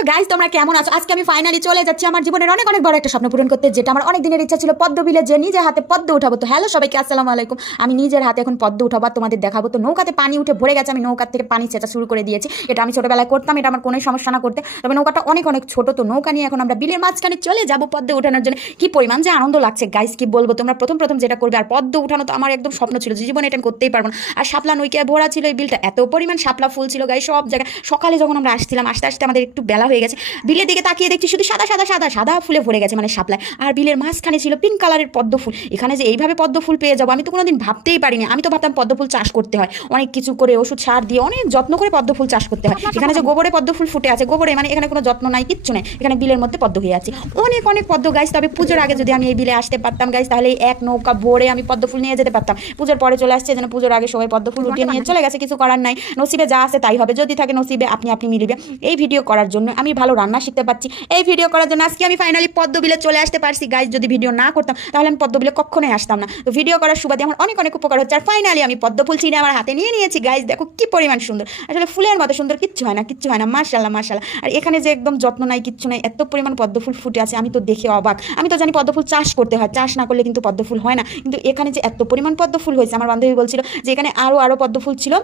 তো গাইস তোমরা কেমন আছো? আজকে আমি ফাইনালি চলে যাচ্ছি আমার জীবনের অনেক অনেক বড় একটা স্বপ্ন পূরণ করতে, যেটা আমার অনেক দিনের ইচ্ছা ছিল, পদ্ম বিলে যে নিজের হাতে পদ্ম উঠাবো। তো হ্যালো সবাইকে, আসসালামু আলাইকুম। আমি নিজের হাতে এখন পদ্ম উঠাবো, তোমাদের দেখাবো। তো নৌকাতে পানি উঠে ভরে গেছে, আমি নৌকার থেকে পানি ছেঁচা শুরু করে দিয়েছি। এটা আমি ছোটবেলায় করতাম, এটা আমার কোনো সমস্যা না করতে। তবে নৌকাটা অনেক অনেক ছোট, তো নৌকা নিয়ে এখন আমরা বিলের মাঝখানে চলে যাবো পদ্ম উঠানোর জন্য। কি পরিমাণ যে আনন্দ লাগছে গাইস, কি বলবো। তোমরা প্রথম প্রথম যেটা করবে, আর পদ্ম উঠানো তো আমার একদম স্বপ্ন ছিল, জীবনে এটা করতেই পারবো না। আর শাপলা নৌকা ভরা ছিল এই বিলটা, এত পরিমাণ শাপলা ফুল ছিল গাইস সব জায়গায়। সকালে যখন আমরা আসছিলাম, আস্তে আস্তে আমাদের একটু বেলা হয়ে গেছে, বিলের দিকে তাকিয়ে দেখছি শুধু সাদা সাদা সাদা সাদা ফুলে ভরে গেছে, মানে শাপলায়। আর বিলের মাঝখানে ছিল পিঙ্ক কালারের পদ্ম ফুল। এখানে যে এইভাবে পদ্ম ফুল পেয়ে যাবো আমি তো কোনোদিন ভাবতেই পারিনি। আমি তো ভাবতাম পদ্ম ফুল চাষ করতে হয় অনেক কিছু করে, ওষুধ সার দিয়ে অনেক যত্ন করে পদ্ম ফুল চাষ করতে হয়। এখানে যে গোবরে পদ্ম ফুল ফুটে আছে, গোবরে মানে এখানে কোনো যত্ন নাই, কিচ্ছু নেই, এখানে বিলের মধ্যে পদ্ম হয়ে আছে অনেক অনেক পদ্ম গাইস। তবে পুজোর আগে যদি আমি এই বিলে আসতে পারতাম গাইস, তাহলে এই এক নৌকা ভরে আমি পদ্ম ফুল নিয়ে যেতে পারতাম। পুজোর পরে চলে আসছে, যেন পুজোর আগে সবাই পদ্ম ফুল উঠিয়ে নিয়ে চলে গেছে, কিছু করার নাই। নসিবে যা আছে তাই হবে, যদি থাকে নসিবে আপনি আপনি মিলিবে। এই ভিডিও করার জন্য আমি ভালো রান্না শিখতে পারছি, এই ভিডিও করার জন্য আজকে আমি ফাইনালি পদ্ম বিলে চলে আসতে পারছি গাইস। যদি ভিডিও না করতাম তাহলে আমি পদ্ম বিলে কখনোই আসতাম না। তো ভিডিও করার সুবাদে আমার অনেক অনেক উপকার হচ্ছে। আর ফাইনালি আমি পদ্ম ফুল ছিঁড়ে আমার হাতে নিয়ে নিয়েছি গাইস। দেখো কি পরিমাণ সুন্দর, আসলে ফুলের মতো সুন্দর, কিচ্ছু হয় না, কিচ্ছু হয় না, মাশাআল্লাহ মাশাআল্লাহ। আর এখানে যে একদম যত্ন নাই, কিচ্ছু নাই, এত পরিমাণ পদ্ম ফুল ফুটে আছে, আমি তো দেখে অবাক। আমি তো জানি পদ্ম ফুল চাষ করতে হয়, চাষ না করলে কিন্তু পদ্ম ফুল হয় না, কিন্তু এখানে যে এত পরিমাণ পদ্ম ফুল হয়েছে, আমার বান্ধবী বলছিল যে এখানে আরও আরও পদ্ম ফুল ছিল,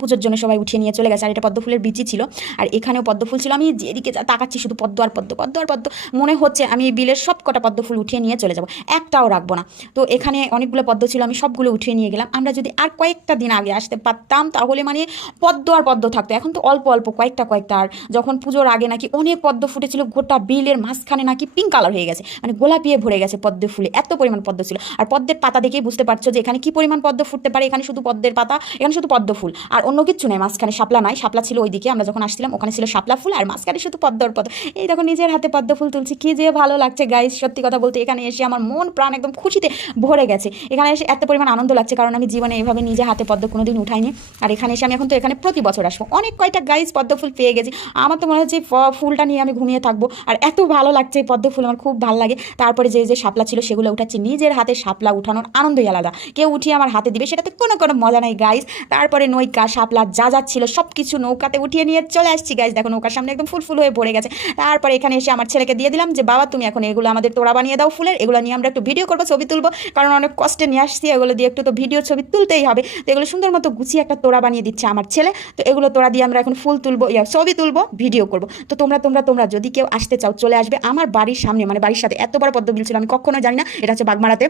পুজোর জন্য সবাই উঠিয়ে নিয়ে চলে গেছে। আর এটা পদ্ম ফুলের বিচি ছিল, আর এখানেও পদ্ম ফুল ছিল। আমি যেদিকে তাকাচ্ছি শুধু পদ্ম আর পদ্ম, পদ্ম আর পদ্ম। মনে হচ্ছে আমি এই বিলের সব কটা পদ্ম ফুল উঠিয়ে নিয়ে চলে যাব, একটাও রাখবো না। তো এখানে অনেকগুলো পদ্ম ছিল, আমি সবগুলো উঠিয়ে নিয়ে গেলাম। আমরা যদি আর কয়েকটা দিন আগে আসতে পারতাম তাহলে মানে পদ্ম আর পদ্ম থাকতো। এখন তো অল্প অল্প কয়েকটা কয়েকটা। আর যখন পুজোর আগে নাকি অনেক পদ্ম ফুটেছিল, গোটা বিলের মাঝখানে নাকি পিঙ্ক কালার হয়ে গেছে, মানে গোলাপিয়ে ভরে গেছে পদ্ম ফুলে, এত পরিমাণ পদ্ম ছিল। আর পদ্মের পাতা দেখেই বুঝতে পারছো যে এখানে কি পরিমাণ পদ্ম ফুটতে পারে। এখানে শুধু পদ্মের পাতা, এখানে শুধু পদ্ম ফুল, আর অন্য কিছু নেই। মাঝখানে শাপলা নাই, শাপলা ছিল ওইদিকে, আমরা যখন আসছিলাম ওখানে ছিল শাপলা ফুল, আর মাঝখানে শুধু পদ্মর পদ্ম। এই দেখো নিজের হাতে পদ্ম ফুল তুলছি, কি যে ভালো লাগছে গাইস। সত্যি কথা বলতে এখানে এসে আমার মন প্রাণ একদম খুশিতে ভরে গেছে। এখানে এসে এত পরিমাণ আনন্দ লাগছে, কারণ আমি জীবনে এইভাবে নিজে হাতে পদ্ম কোনোদিন উঠাইনি। আর এখানে এসে আমি এখন তো এখানে প্রতি বছর আসবো, অনেক কয়টা গাইস পদ্ম ফুল পেয়ে গেছি। আমার তো মনে হচ্ছে ফুলটা নিয়ে আমি ঘুমিয়ে থাকবো, আর এত ভালো লাগছে এই পদ্ম ফুল, আমার খুব ভালো লাগে। তারপরে যে যে শাপলা ছিল সেগুলো উঠাচ্ছি, নিজের হাতে শাপলা উঠানোর আনন্দই আলাদা। কেউ উঠিয়ে আমার হাতে দিবে সেটাতে কোনো কোনো মজা নাই গাইস। তারপরে নৌকা শাপলা যা যা ছিল সব কিছু নৌকাতে উঠিয়ে নিয়ে চলে আসছি গাইস। দেখো নৌকার সামনে একদম ফুল ফুল হয়ে ভরে গেছে। তারপরে এখানে এসে আমার ছেলেকে দিয়ে দিলাম যে বাবা তুমি এখন এগুলো আমাদের তোড়া বানিয়ে দাও ফুলের, এগুলো নিয়ে আমরা একটু ভিডিও করবো, ছবি তুলবো, কারণ অনেক কষ্টে নিয়ে আসছি, এগুলো দিয়ে একটু তো ভিডিও ছবি তুলতেই হবে। তো এগুলো সুন্দর মতো গুছিয়ে একটা তোড়া বানিয়ে দিচ্ছে আমার ছেলে। তো এগুলো তোড়া দিয়ে আমরা এখন ফুল তুলবো, ছবি তুলবো, ভিডিও করবো। তো তোমরা তোমরা তোমরা যদি কেউ আসতে চাও চলে আসবে আমার বাড়ির সামনে, মানে বাড়ির সাথে এত বড় পদ্ম বিল ছিল, আমি কখনো জানি না এটা হচ্ছে বাগমারাতে।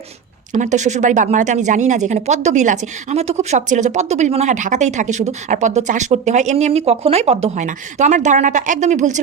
আমার তো শ্বশুরবাড়ি বাগমারাতে, আমি জানি না যে এখানে পদ্ম বিল আছে। আমার তো খুব শখ ছিল যে পদ্ম বিল মনে হয় ঢাকাতেই থাকে শুধু, আর পদ্ম চাষ করতে হয়, এমনি এমনি কখনোই পদ্ম হয় না। তো আমার ধারণাটা একদমই ভুল ছিল।